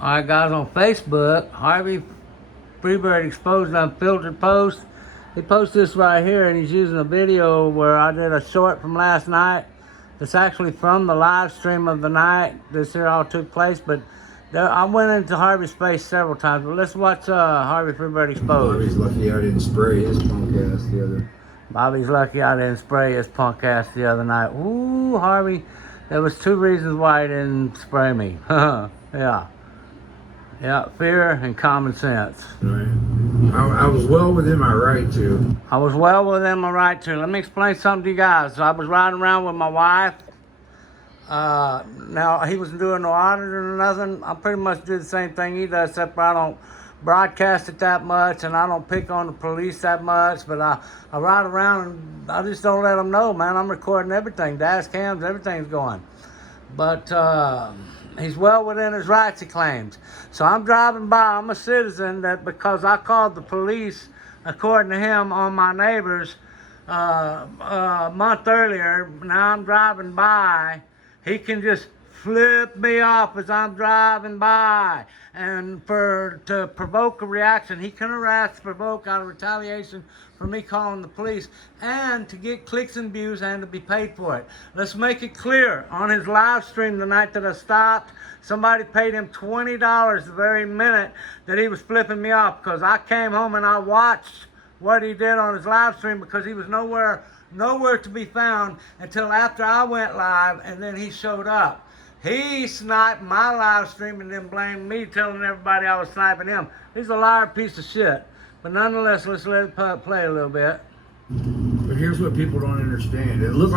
Alright guys, on Facebook, Harvey Freebird exposed unfiltered post. He posted this right here and he's using a video where I did a short from last night. It's actually from the live stream of the night. This here all took place, but I went into Harvey's face several times. But let's watch Harvey Freebird exposed. Bobby's lucky I didn't spray his punk ass the other. Bobby's lucky I didn't spray his punk ass the other night. Ooh, Harvey, there was 2 reasons why he didn't spray me. Yeah, fear and common sense. Right. I was well within my right to. I was well within my right to. Let me explain something to you guys. I was riding around with my wife. Now, he wasn't doing no auditing or nothing. I pretty much do the same thing he does, except I don't broadcast it that much, and I don't pick on the police that much, but I ride around and I just don't let them know, man. I'm recording everything. Dash cams, everything's going. But he's well within his rights, he claims. So I'm driving by. I'm a citizen that because I called the police, according to him, on my neighbors a month earlier. Now I'm driving by. He can just flip me off as I'm driving by. And to provoke a reaction, he can harass, provoke out of retaliation for me calling the police, and to get clicks and views and to be paid for it. Let's make it clear. On his live stream the night that I stopped, somebody paid him $20 the very minute that he was flipping me off, because I came home and I watched what he did on his live stream, because he was nowhere to be found until after I went live, and then he showed up. He sniped my live stream and then blamed me, telling everybody I was sniping him. He's a liar piece of shit. But nonetheless, let's let it play a little bit. But here's what people don't understand. It looked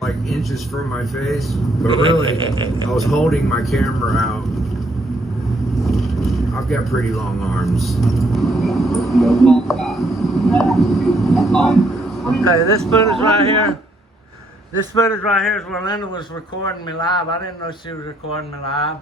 like inches from my face, but really, I was holding my camera out. I've got pretty long arms. Okay, this footage right here. This footage right here is where Linda was recording me live. I didn't know she was recording me live.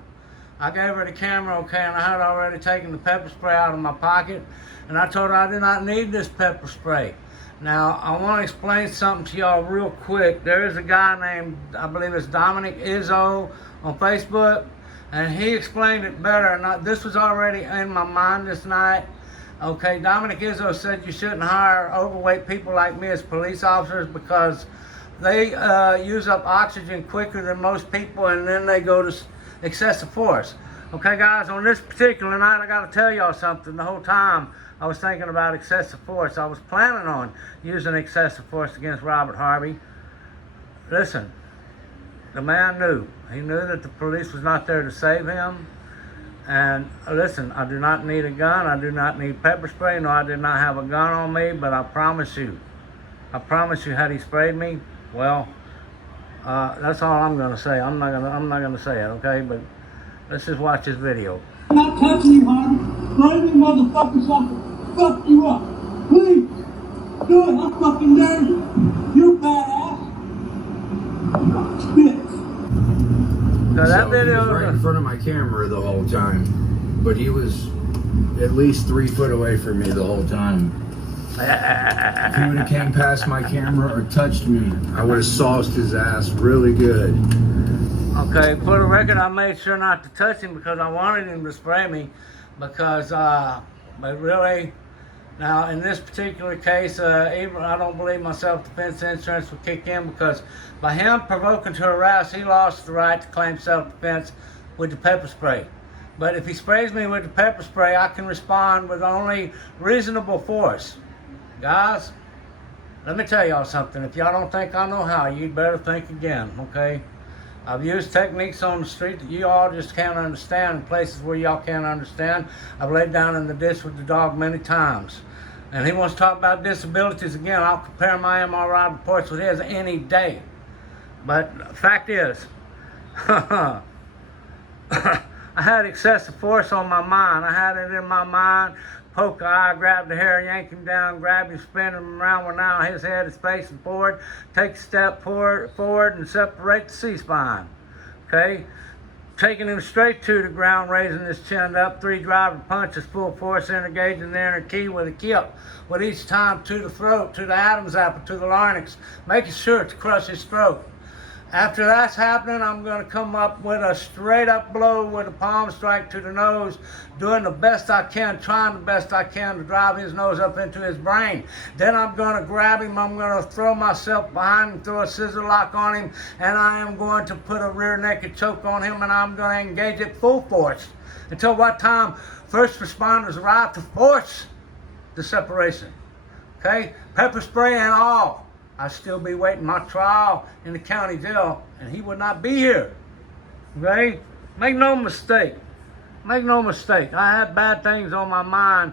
I gave her the camera, okay, and I had already taken the pepper spray out of my pocket, and I told her I did not need this pepper spray. Now, I want to explain something to y'all real quick. There is a guy named, I believe it's Dominic Izzo on Facebook, and he explained it better. And this was already in my mind this night. Okay, Dominic Izzo said you shouldn't hire overweight people like me as police officers because they use up oxygen quicker than most people, and then they go to excessive force. Okay, guys, on this particular night, I got to tell y'all something. The whole time I was thinking about excessive force. I was planning on using excessive force against Robert Harvey. Listen, the man knew. He knew that the police was not there to save him. And listen, I do not need a gun. I do not need pepper spray. No, I did not have a gun on me, but I promise you, had he sprayed me, well, that's all I'm gonna say. I'm not gonna say it, okay? But let's just watch this video. I'm not touching you, Harvey. Blaming motherfuckers up, fuck you up. Please, do it. I'm fucking dirty. You badass. Bitch. So that video he was right in front of my camera the whole time, but he was at least 3 foot away from me the whole time. If he would have came past my camera or touched me, I would have sauced his ass really good. Okay, for the record, I made sure not to touch him because I wanted him to spray me. Because, but really, now in this particular case, even I don't believe my self-defense insurance would kick in, because by him provoking to harass, he lost the right to claim self-defense with the pepper spray. But if he sprays me with the pepper spray, I can respond with only reasonable force. Guys, let me tell y'all something. If y'all don't think I know how, you'd better think again, okay? I've used techniques on the street that you all just can't understand, in places where y'all can't understand. I've laid down in the ditch with the dog many times. And he wants to talk about disabilities again. I'll compare my MRI reports with his any day. But fact is, I had excessive force on my mind. I had it in my mind. Poke an eye, grab the hair, yank him down, grab him, spin him around where now his head is facing forward. Take a step forward and separate the C-spine. Okay? Taking him straight to the ground, raising his chin up. 3 driver punches, full force, engaging the inner key with a kip. With each time to the throat, to the Adam's apple, to the larynx, making sure to crush his throat. After that's happening, I'm going to come up with a straight up blow with a palm strike to the nose, doing the best I can, trying the best I can to drive his nose up into his brain. Then I'm going to grab him, I'm going to throw myself behind him, throw a scissor lock on him, and I am going to put a rear naked choke on him, and I'm going to engage it full force until what time first responders arrive to force the separation. Okay? Pepper spray and all. I'd still be waiting my trial in the county jail, and he would not be here. Okay? Make no mistake. Make no mistake. I had bad things on my mind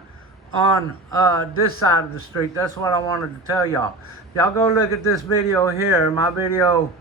on this side of the street. That's what I wanted to tell y'all. Y'all go look at this video here. My video,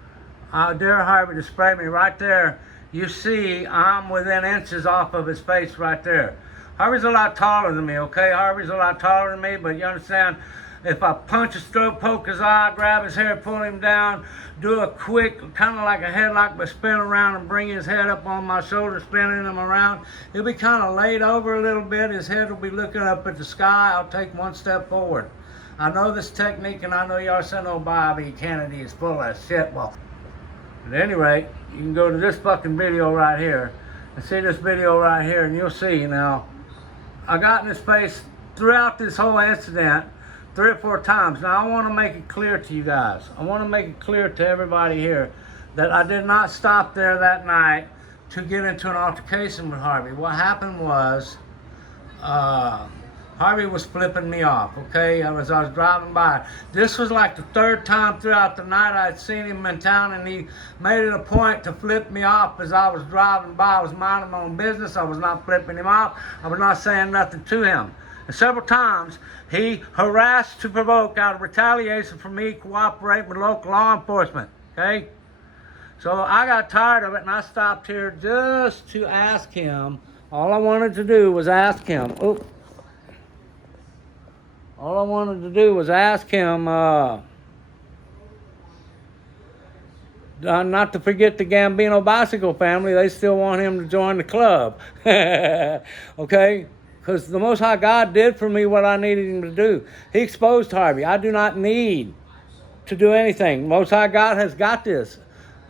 Dare Harvey to spray me right there. You see I'm within inches off of his face right there. Harvey's a lot taller than me, okay? Harvey's a lot taller than me, but you understand, if I punch his throat, poke his eye, grab his hair, pull him down, do a quick, kind of like a headlock, but spin around and bring his head up on my shoulder, spinning him around, he'll be kind of laid over a little bit. His head will be looking up at the sky. I'll take one step forward. I know this technique, and I know y'all said, oh, Bobby Kennedy is full of shit. Well, at any rate, you can go to this fucking video right here and see this video right here, and you'll see now, I got in his face throughout this whole incident 3 or 4 times. Now, I want to make it clear to you guys. I want to make it clear to everybody here that I did not stop there that night to get into an altercation with Harvey. What happened was, Harvey was flipping me off, okay? I was driving by. This was like the 3rd time throughout the night I'd seen him in town, and he made it a point to flip me off as I was driving by. I was minding my own business. I was not flipping him off. I was not saying nothing to him. And several times, he harassed to provoke out of retaliation for me cooperating with local law enforcement, okay? So I got tired of it, and I stopped here just to ask him. All I wanted to do was ask him. All I wanted to do was ask him not to forget the Gambino bicycle family. They still want him to join the club. Okay? Because the Most High God did for me what I needed him to do. He exposed Harvey. I do not need to do anything. Most High God has got this.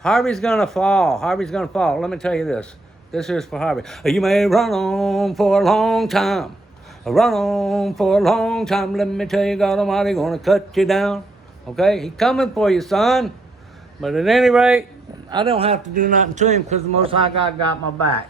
Harvey's going to fall. Harvey's going to fall. Let me tell you this. This is for Harvey. You may run on for a long time. Run on for a long time. Let me tell you, God Almighty going to cut you down. Okay? He's coming for you, son. But at any rate, I don't have to do nothing to him because the Most High God got my back.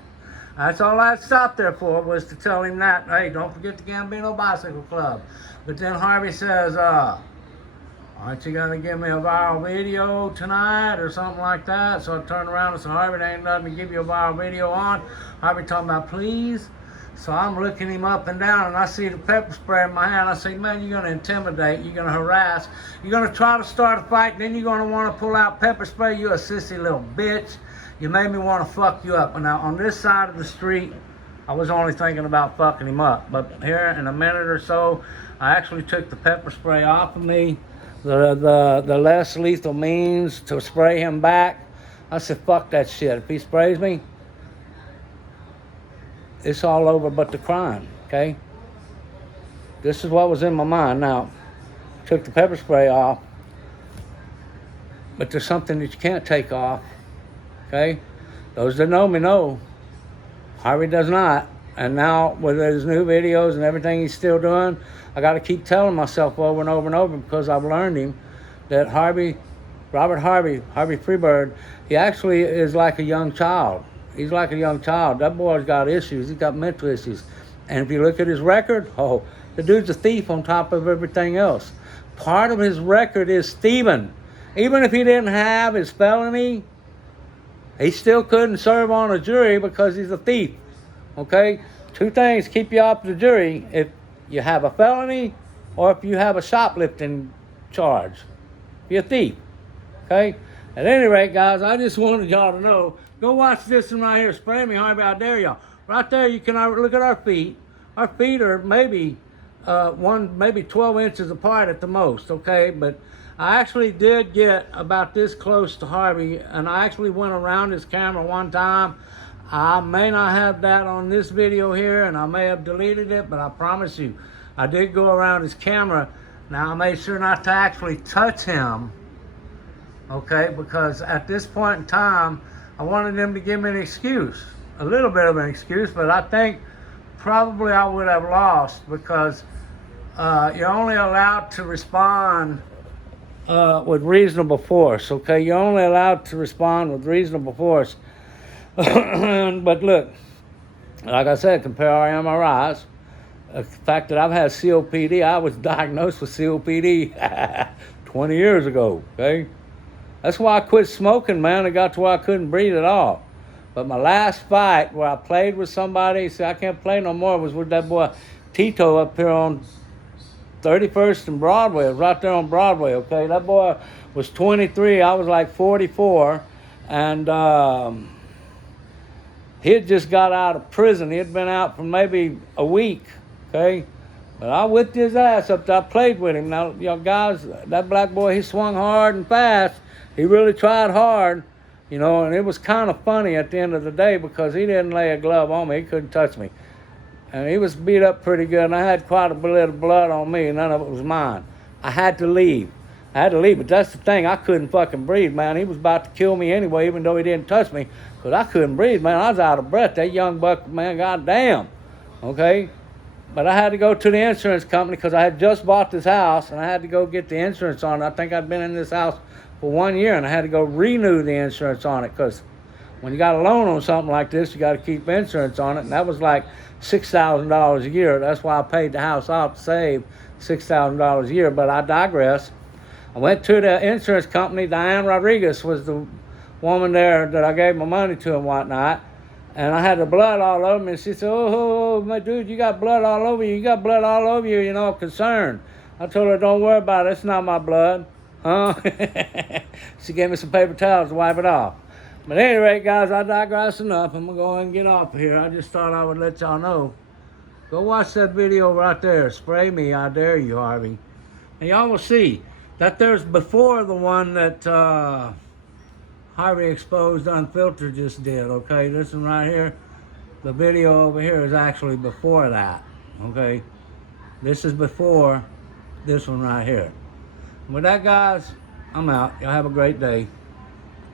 That's all I stopped there for, was to tell him that, hey, don't forget the Gambino Bicycle Club. But then Harvey says, aren't you going to give me a viral video tonight or something like that? So I turned around and said, Harvey, there ain't nothing to give you a viral video on. Harvey talking about, please. So I'm looking him up and down, and I see the pepper spray in my hand. I say, man, you're going to intimidate, you're going to harass, you're going to try to start a fight, and then you're going to want to pull out pepper spray. You're a sissy little bitch. You made me want to fuck you up. And now on this side of the street, I was only thinking about fucking him up. But here in a minute or so, I actually took the pepper spray off of me, the less lethal means to spray him back. I said, fuck that shit. If he sprays me, it's all over but the crime, okay? This is what was in my mind. Now, took the pepper spray off, but there's something that you can't take off, okay? Those that know me know. Harvey does not. And now, with his new videos and everything he's still doing, I got to keep telling myself over and over and over, because I've learned him that Harvey Freebird, he actually is like a young child. He's like a young child. That boy's got issues. He's got mental issues. And if you look at his record, the dude's a thief on top of everything else. Part of his record is thieving. Even if he didn't have his felony, he still couldn't serve on a jury because he's a thief. Okay? 2 things keep you off the jury: if you have a felony or if you have a shoplifting charge. You're a thief. Okay? At any rate, guys, I just wanted y'all to know. Go watch this one right here. Spray me, Harvey, I dare y'all. Right there, you can look at our feet. Our feet are maybe 12 inches apart at the most, okay? But I actually did get about this close to Harvey, and I actually went around his camera one time. I may not have that on this video here, and I may have deleted it, but I promise you, I did go around his camera. Now, I made sure not to actually touch him okay? Because at this point in time, I wanted them to give me an excuse, a little bit of an excuse, but I think probably I would have lost because you're only allowed to respond with reasonable force, okay? You're only allowed to respond with reasonable force. But look, like I said, compare our MRIs. The fact that I've had COPD, I was diagnosed with COPD 20 years ago, okay? That's why I quit smoking, man. It got to where I couldn't breathe at all. But my last fight where I played with somebody, said I can't play no more, was with that boy Tito up here on 31st and Broadway. It was right there on Broadway, okay? That boy was 23. I was like 44. And he had just got out of prison. He had been out for maybe a week, okay? But I whipped his ass up there. I played with him. Now, guys, that black boy, he swung hard and fast. He really tried hard, and it was kind of funny at the end of the day because he didn't lay a glove on me. He couldn't touch me. And he was beat up pretty good, and I had quite a bit of blood on me, and none of it was mine. I had to leave. But that's the thing. I couldn't fucking breathe, man. He was about to kill me anyway, even though he didn't touch me, because I couldn't breathe, man. I was out of breath. That young buck, man, goddamn, okay? But I had to go to the insurance company because I had just bought this house, and I had to go get the insurance on it. I think I'd been in this house for 1 year, and I had to go renew the insurance on it because when you got a loan on something like this, you got to keep insurance on it, and that was like $6,000 a year. That's why I paid the house off to save $6,000 a year, but I digress. I went to the insurance company. Diane Rodriguez was the woman there that I gave my money to and whatnot, and I had the blood all over me, and she said, oh, my dude, you got blood all over you. You got blood all over you, concerned. I told her, don't worry about it. It's not my blood. Huh? She gave me some paper towels to wipe it off. But at any rate, guys, I digress enough. I'm going to go ahead and get off here. I just thought I would let y'all know. Go watch that video right there. Spray me, I dare you, Harvey. And y'all will see that there's before the one that Harvey Exposed Unfiltered just did, okay? This one right here, the video over here is actually before that, okay? This is before this one right here. With that, guys, I'm out. Y'all have a great day.